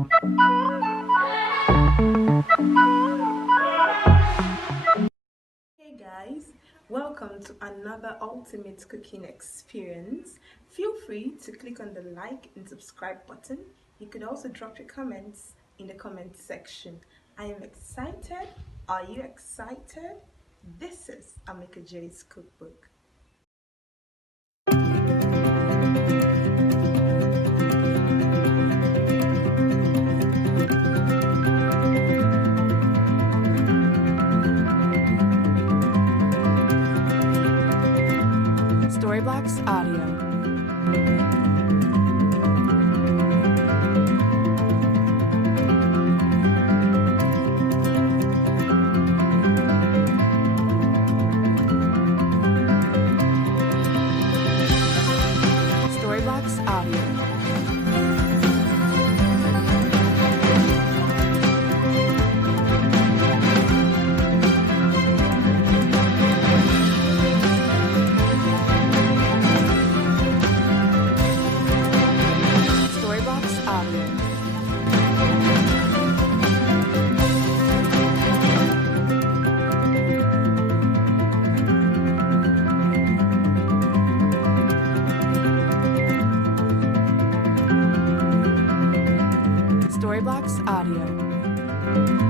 Hey guys, welcome to another ultimate cooking experience. Feel free to click on the like and subscribe button. You could also drop your comments in the comment section. I am excited. Are you excited? This is AMIKA J'S Cookbook. Storyblocks Audio. Storyblocks Audio. Storyblocks Audio. Storyblocks Audio.